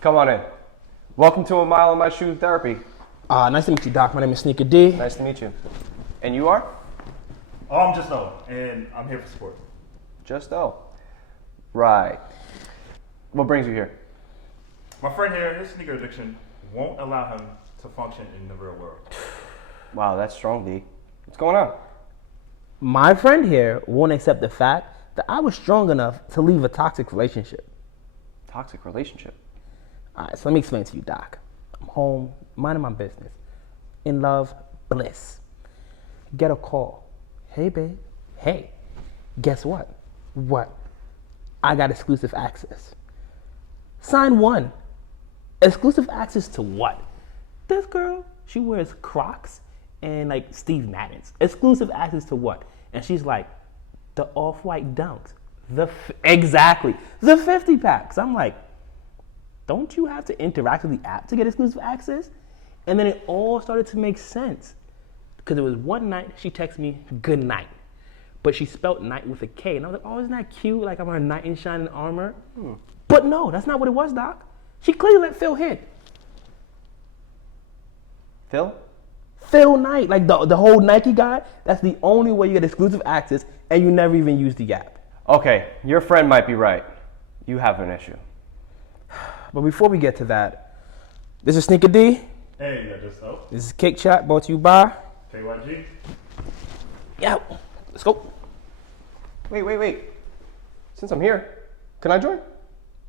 Come on in. Welcome to A Mile in My Shoe Therapy. Nice to meet you, Doc. My name is Snkr D. Nice to meet you. And you are? Oh, I'm just O, and I'm here for support. Just O. Right. What brings you here? My friend here, his sneaker addiction won't allow him to function in the real world. Wow, that's strong, D. What's going on? My friend here won't accept the fact that I was strong enough to leave a toxic relationship. Toxic relationship. All right, so let me explain to you, Doc. I'm home, minding my business. In love, bliss. Get a call. Hey, babe. Hey, guess what? What? I got exclusive access. Sign one. Exclusive access to what? This girl, she wears Crocs and like Steve Madden's. Exclusive access to what? And she's like, the off-white dunks. Exactly. The 50 packs. I'm like, don't you have to interact with the app to get exclusive access? And then it all started to make sense. Because it was one night, she texted me, good night. But she spelled night with a K. And I was like, oh, isn't that cute? Like I'm a knight in shining armor. But no, that's not what it was, Doc. She clearly let Phil hit. Phil? Phil Knight, like the whole Nike guy, that's the only way you get exclusive access and you never even use the app. Okay, your friend might be right. You have an issue. But before we get to that, this is Snkr D. Hey, yeah, just O. This is Kick Chat brought to you by KYG. Yeah, let's go. Wait. Since I'm here, can I join?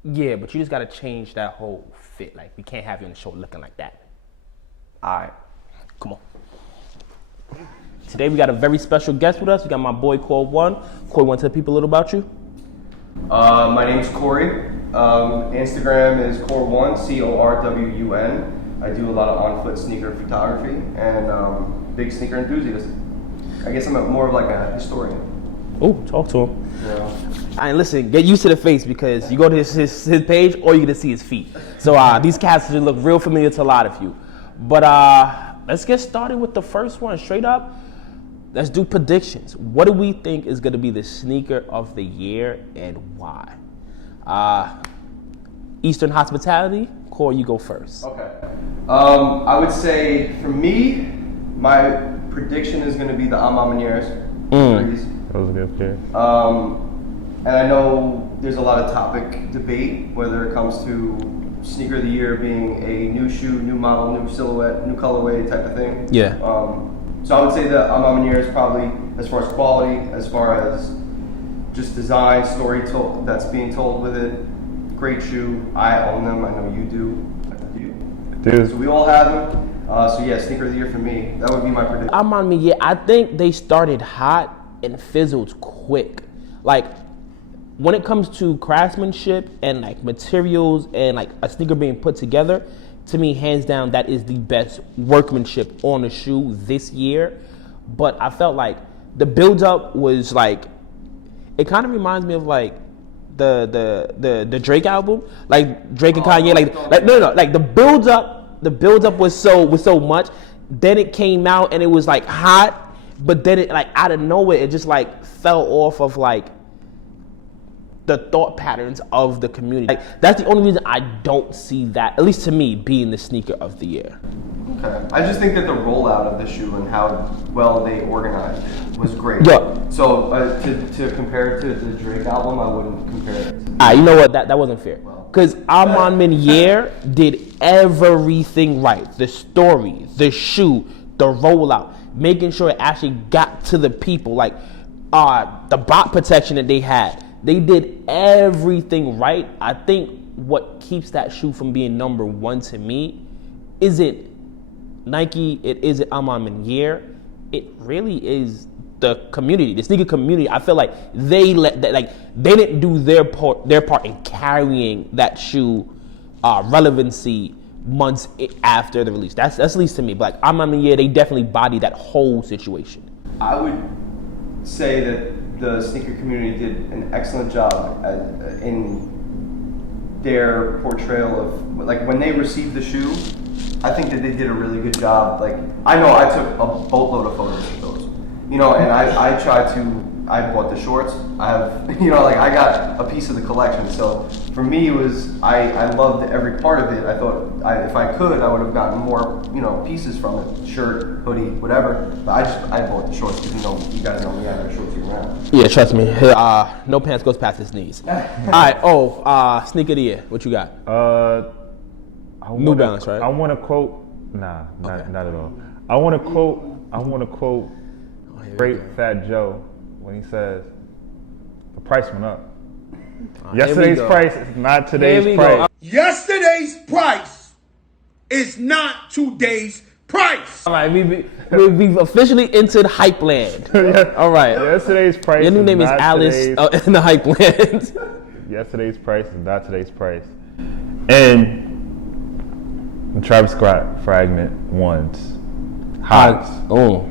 Yeah, but you just gotta change that whole fit. Like we can't have you on the show looking like that. Alright. Come on. Today we got a very special guest with us. We got my boy Core One. Corey, want to tell people a little about you? My name's Corey. Instagram is Core1, CORWUN. I do a lot of on-foot sneaker photography and big sneaker enthusiast. I guess I'm more of like a historian. Oh, talk to him. Yeah. And listen, get used to the face because you go to his page or you get to see his feet. So these cats should look real familiar to a lot of you. But let's get started with the first one. Straight up, let's do predictions. What do we think is going to be the sneaker of the year and why? Eastern Hospitality, Corey, you go first. Okay. I would say for me, my prediction is going to be the Amamaniers. That was a good pick. And I know there's a lot of topic debate whether it comes to sneaker of the year being a new shoe, new model, new silhouette, new colorway type of thing. Yeah. So I would say the Amamanier is probably, as far as quality, as far as just design, story that's being told with it. Great shoe. I own them. I know you do. Dude. So we all have them. So yeah, sneaker of the year for me. That would be my prediction. I'm on me. Yeah, I think they started hot and fizzled quick. Like when it comes to craftsmanship and like materials and like a sneaker being put together, to me, hands down, that is the best workmanship on a shoe this year. But I felt like the build up was like, it kind of reminds me of like the Drake album, like Drake and Kanye, like the build up was so much. Then it came out and it was like hot, but then it like out of nowhere it just like fell off of like the thought patterns of the community. Like that's the only reason I don't see that, at least to me, being the sneaker of the year. Okay. I just think that the rollout of the shoe and how well they organized it was great. Yeah. So to compare it to the Drake album, I wouldn't compare it to You know what? That wasn't fair. Because Amon Meniere did everything right. The story, the shoe, the rollout, making sure it actually got to the people. Like the bot protection that they had. They did everything right. I think what keeps that shoe from being number one to me isn't Nike, it isn't Amon Meniere. It really is the community, the sneaker community. I feel like they didn't do their part in carrying that shoe relevancy months after the release. That's at least to me. But like Amon Meniere, they definitely bodied that whole situation. I would say that the sneaker community did an excellent job in their portrayal of, like, when they received the shoe, I think that they did a really good job. Like, I know I took a boatload of photos of those, you know, and I try to I bought the shorts. I have, like I got a piece of the collection. So for me, it was I loved every part of it. I thought if I could, I would have gotten more, pieces from it, shirt, hoodie, whatever. But I bought the shorts because you guys know me. I wear shorts year round. Yeah, trust me. No pants goes past his knees. All right. Sneaker of the year. What you got? New Balance, right? I want to quote. Nah, not at all. I want to quote. Great Fat Joe when he says the price went up. Yesterday's price is not today's price. Yesterday's price is not today's price. All right, we've officially entered Hype Land. All right. Yesterday's price. Your new name is Alice in the Hype Land. Yesterday's price is not today's price. And the Travis Scott fragment ones. Highs. Oh.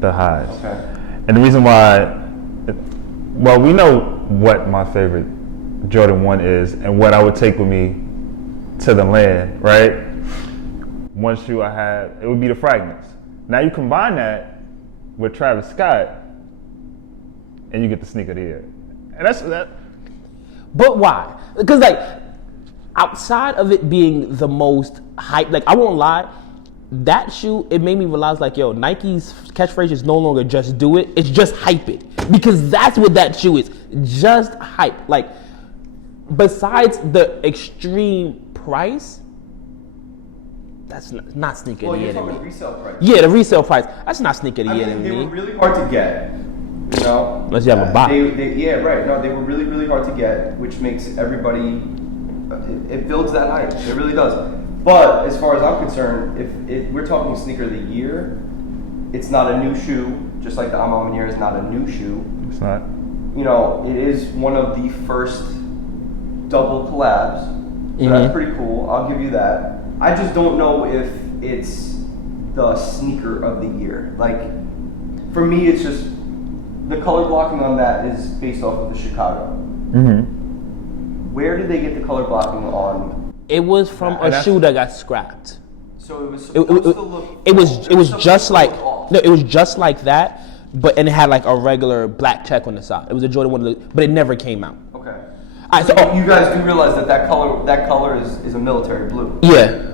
The highs. Okay. And the reason why, well, we know what my favorite Jordan 1 is and what I would take with me to the land, right? One shoe I have, it would be the fragments. Now you combine that with Travis Scott and you get the sneaker of the year. And that's that. But why? Because outside of it being the most hype, I won't lie, that shoe, it made me realize Nike's catchphrase is no longer just do it, it's just hype it. Because that's what that shoe is, just hype. Besides the extreme price, that's not sneaker of the year to me. Resale price. Yeah, the resale price, that's not sneaker of the year to They me. were really hard to get, Unless you have a box. Yeah, right. No, they were really, really hard to get, which makes everybody, it builds that hype. It really does. But as far as I'm concerned, if we're talking sneaker of the year, it's not a new shoe, just like the Amamanier is not a new shoe. It's not. It is one of the first double collabs. So that's pretty cool. I'll give you that. I just don't know if it's the sneaker of the year. For me, it's just the color blocking on that is based off of the Chicago. Mm-hmm. Where did they get the color blocking on? It was from a shoe that got scrapped. So it was supposed to look. It was just like it was just like that, and it had a regular black check on the side. It was a Jordan 1, but it never came out. Okay. All right, so you guys do realize that color is a military blue. Yeah.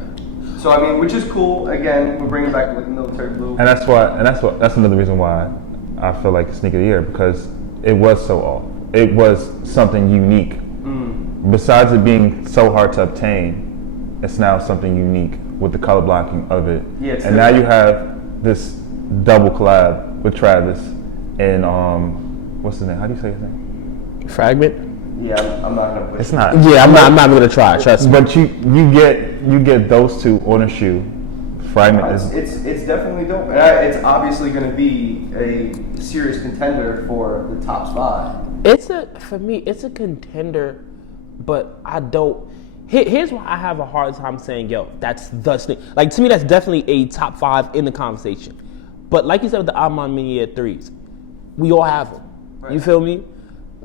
So which is cool. Again, we're bringing back the military blue. And that's another reason why I feel like it's sneaker of the year, because it was so off. It was something unique. Besides it being so hard to obtain, it's now something unique with the color blocking of it. Yeah, and now you have this double collab with Travis and what's his name? How do you say his name? Fragment. Yeah, I'm not gonna. It's not. Yeah, I'm not gonna try. Trust me. But you get those two on a shoe. Fragment is. It's definitely dope. And it's obviously going to be a serious contender for the top spot. For me, it's a contender, but I don't. Here's why I have a hard time saying, that's the sneaker. To me, that's definitely a top 5 in the conversation. But like you said with the Amon Minier 3s, we all have them. Right. You feel me?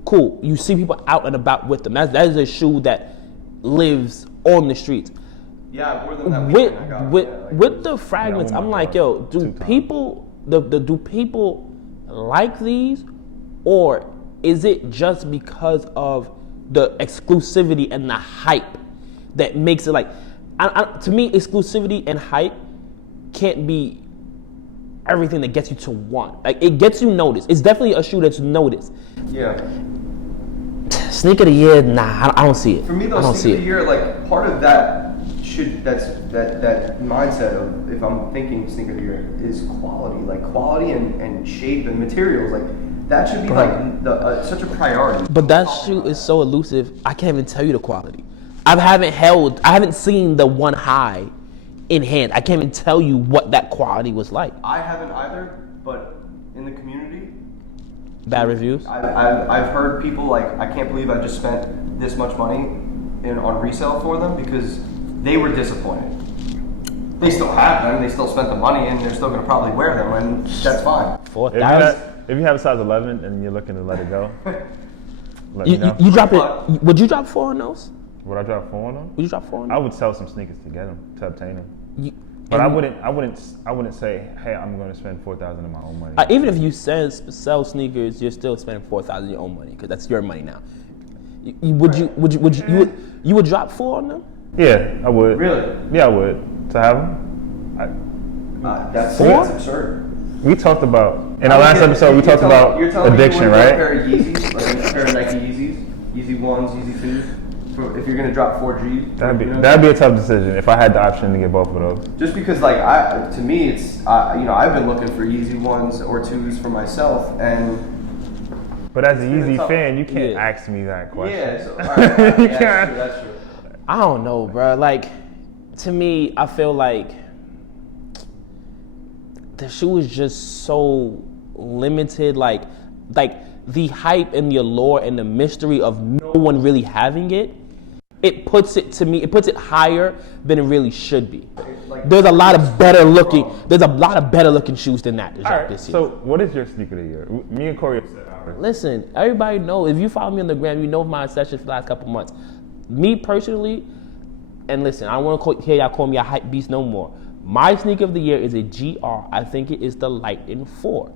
Cool. You see people out and about with them. That is a shoe that lives on the streets. Yeah, I wore them that weekend. With the fragments, I'm like, do people like these, or is it just because of the exclusivity and the hype that makes it to me, exclusivity and hype can't be everything that gets you to want. It gets you noticed. It's definitely a shoe that's noticed. Yeah. Sneaker of the year, nah, I don't see it. For me, though, sneaker of the year, part of that that mindset of, if I'm thinking sneaker of the year, is quality and shape and materials. That should be such a priority. But that shoe is so elusive. I can't even tell you the quality. I haven't seen the one high in hand. I can't even tell you what that quality was like. I haven't either, but in the community, bad reviews. I've heard people I can't believe I just spent this much money on resale for them, because they were disappointed. They still have them. They still spent the money, and they're still going to probably wear them, and that's fine. 4,000. If you have a size 11 and you're looking to let it go, let you me know. You drop it. Would you drop 4 on those? Would I drop 4 on them? Would you drop 4 on them? I would sell some sneakers to get them, to obtain them. But I wouldn't say, hey, I'm going to spend $4,000 of my own money. Even if you sell sneakers, you're still spending $4,000 of your own money because that's your money now. You would drop 4 on them? Yeah, I would. Really? Yeah, I would. To have them. That's 4? absurd. We talked about in our last episode. We talked about addiction, right? A pair of Yeezys, like a pair of Nike Yeezys, Yeezy 1s, Yeezy 2s. If you're gonna drop 4G, That'd be a tough decision if I had the option to get both of those. Just because, like, to me, it's I've been looking for Yeezy 1s or 2s for myself, and. But as a Yeezy fan, you can't ask me that question. Yeah, so, all right, You yeah, can't. that's true. I don't know, bro. Like, to me, I feel like the shoe is just so limited. Like the hype and the allure and the mystery of no one really having it. It puts it higher than it really should be. There's a lot of better looking shoes than that. All right, this year. so what is your sneaker of the year? Me and Corey have said ours. Listen, everybody knows. If you follow me on the gram, you know my sessions for the last couple months. Me personally, and listen, I don't want to hear y'all call me a hype beast no more. My sneaker of the year is a GR. I think it is the Lightning 4.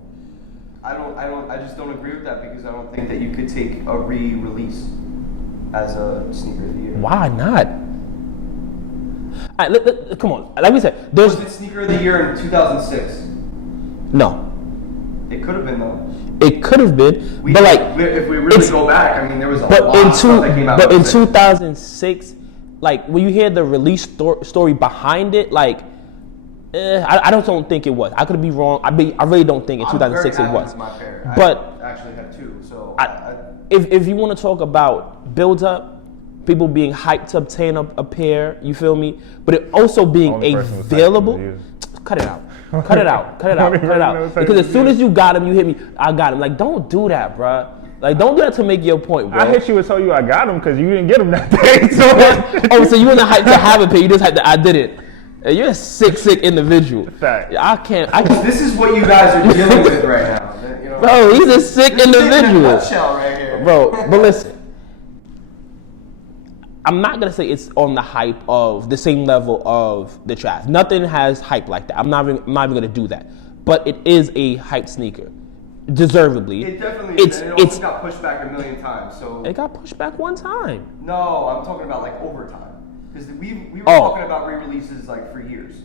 I just don't agree with that because I don't think that you could take a re-release as a sneaker of the year. Why not? All right, come on. Like we said, there's Was it sneaker of the year in 2006? no. It could have been though. It could have been, but if we really go back, I mean, there was a but lot in of stuff that came out. but in 2006, like when you hear the release story behind it, like I don't think it was. I could be wrong. I really don't think in 2006 it was. My pair. But I actually have 2, so if you want to talk about build up, people being hyped to obtain a pair, you feel me? But it also being Only person was hyped available. was you. Cut it out. Cut it out. Cut it out. Only Cut it person out. that was Because hyped as was soon you. as you got him, you hit me. I got him. Like, don't do that, bruh. Like, don't do that to make your point, bro. I hit you and told you I got them because you didn't get them that day. So Oh, so you wasn't hyped to have a pair. You just hyped that I did it. Hey, you're a sick individual. Fact. I can't. this is what you guys are dealing with right now. You know, Bro, he's a sick this is in a individual. nutshell right here. Bro, but listen. I'm not gonna say it's on the hype of the same level of the Trav. Nothing has hype like that. I'm not even gonna do that. But it is a hype sneaker, deservedly. It definitely is. And it also got pushed back a million times. So It got pushed back one time. no, I'm talking about like overtime because we were Oh. talking about re-releases like for years.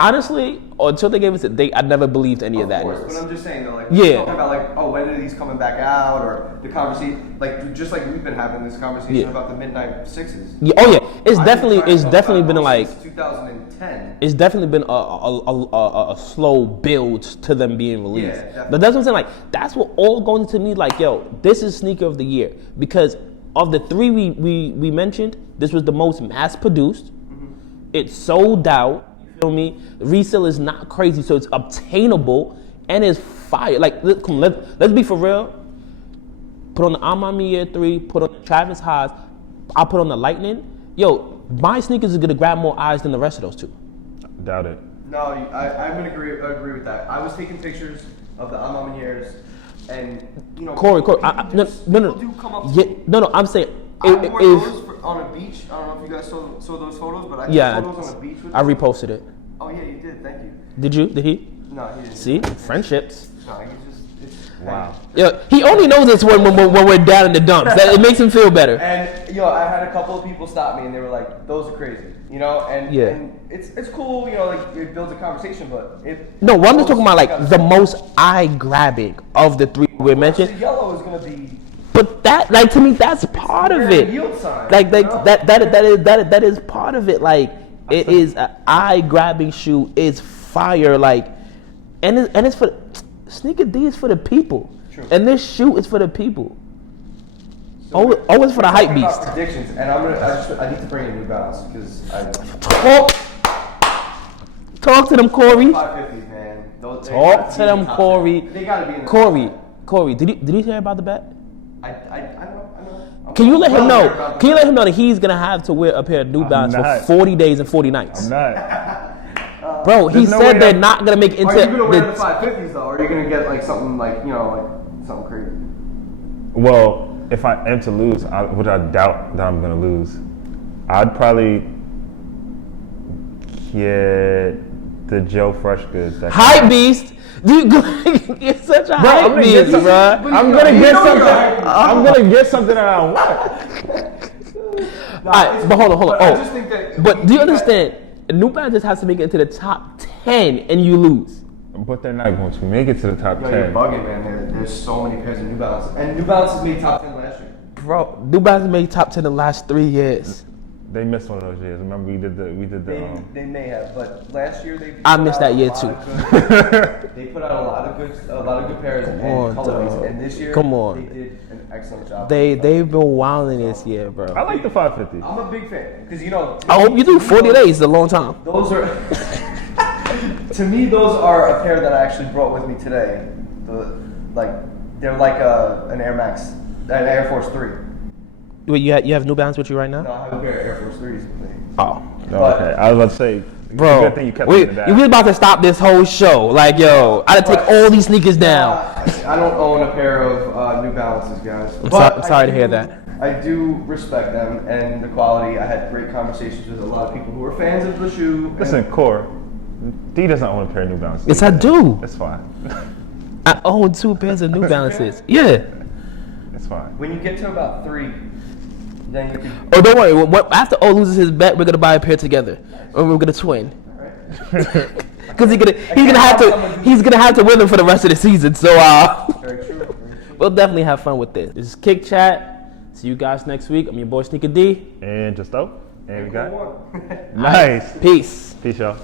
Honestly, until they gave us a date, I never believed any of that. course, news. but I'm just saying though, like Yeah. talking about like, oh, when are these coming back out, or the conversation, like just like we've been having this conversation Yeah. about the Midnight Sixes. Yeah, oh yeah, it's I've definitely been trying to talk about been those like since 2010. it's definitely been a slow build to them being released. Yeah, definitely. But that's what I'm saying. Like that's what all going to me. Like yo, this is sneaker of the year because of the 3 we mentioned, this was the most mass produced. Mm-hmm. It's sold out. You feel me? Resale is not crazy, so it's obtainable and it's fire. Like let's be for real. Put on the Amami Year 3. Put on the Travis Haas. I'll put on the Lightning. Yo, my sneakers is gonna grab more eyes than the rest of those two. doubt it. No, I'm gonna agree with that. I was taking pictures of the Amamaniers, and you know, Corey, people no. people do come up to Yeah, me. no, I'm saying I wore if those on a beach. I don't know if you guys saw those photos, but I took yeah, photos on a beach with I them. reposted it. Oh yeah, you did. Thank you. Did you? Did he? No, he didn't. See, friendships. No, he's just. It's, Wow. Yeah, he only knows this when we're down in the dumps. It makes him feel better. And yo, I had a couple of people stop me, and they were like, "Those are crazy," you know. And Yeah. and it's cool, you know, like it builds a conversation, but No, what I'm just talking about like the most eye grabbing of the 3 we The mentioned. yellow is gonna be. But that, like to me, that's part of very it. yield sign, Like you know? that is part of it. Like it is an eye grabbing shoe. It's fire. Like and it's for Snkr D is for the people. True. And this shoe is for the people. So Always for the we're hype talking about beast. predictions, and I need to bring in New Balance because I Talk to them, Corey. 550s, man. Those, Talk to them, Corey. They gotta be in the Corey, did he hear about the bet? I know. Can you let him Well know? aware about the Can you bet. let him know that he's gonna have to wear a pair of New Balance for not. 40 days and 40 nights? I'm not. Bro, he There's no said way they're I'm- not gonna make it Are into you gonna wear the the 550s though, or are you gonna get like something like something crazy? Well, if I am to lose, which I doubt that I'm gonna lose, I'd probably get the Joe Fresh goods. Hype beast. Dude, you're such a Bro, I'm hype gonna beast, get some, bro. I'm gonna get something. I'm gonna get something that I want. Alright, but hold on. I just think that But do you understand? New Balance just has to make it into the top 10 and you lose. But they're not going to make it to the top Yo, you're 10. bugging, man. There's so many pairs of New Balance, and New Balance has made top 10 last year. Bro, New Balance made top 10 the last 3 years. They missed one of those years. Remember we did the They may have, but last year they. I put missed out that a year lot too. of good- They put out a lot of good pairs and on, colorways, dog. and this year Come on. they did an excellent job. They've been wilding this year, bro. I like the 550. I'm a big fan because you know. I hope you do 40 days is a long time. Those are. To me, those are a pair that I actually brought with me today. They're like an Air Max, an Air Force 3. Wait, you have New Balance with you right No, now? I have a pair of Air Force 3s with me. Oh. Okay, I was about to say, Bro, good thing you kept it in the bag. we about to stop this whole show. Like, yo, I gotta take all these sneakers down. I don't own a pair of New Balances, guys. I'm sorry to hear that. I do respect them and the quality. I had great conversations with a lot of people who are fans of the shoe. and- Listen, Core, D doesn't own a pair of New Balances. Yes, I do. It's fine. I own 2 pairs of New Balances. Yeah. It's fine. when you get to about 3, then you can. Oh, don't worry. After O loses his bet, we're gonna buy a pair together, or we're gonna twin. Because he's gonna have to win them for the rest of the season. So Very true. we'll definitely have fun with this. This is Kick Chat. See you guys next week. I'm your boy Snkr D. And just and we got One. nice. Peace. Peace, y'all.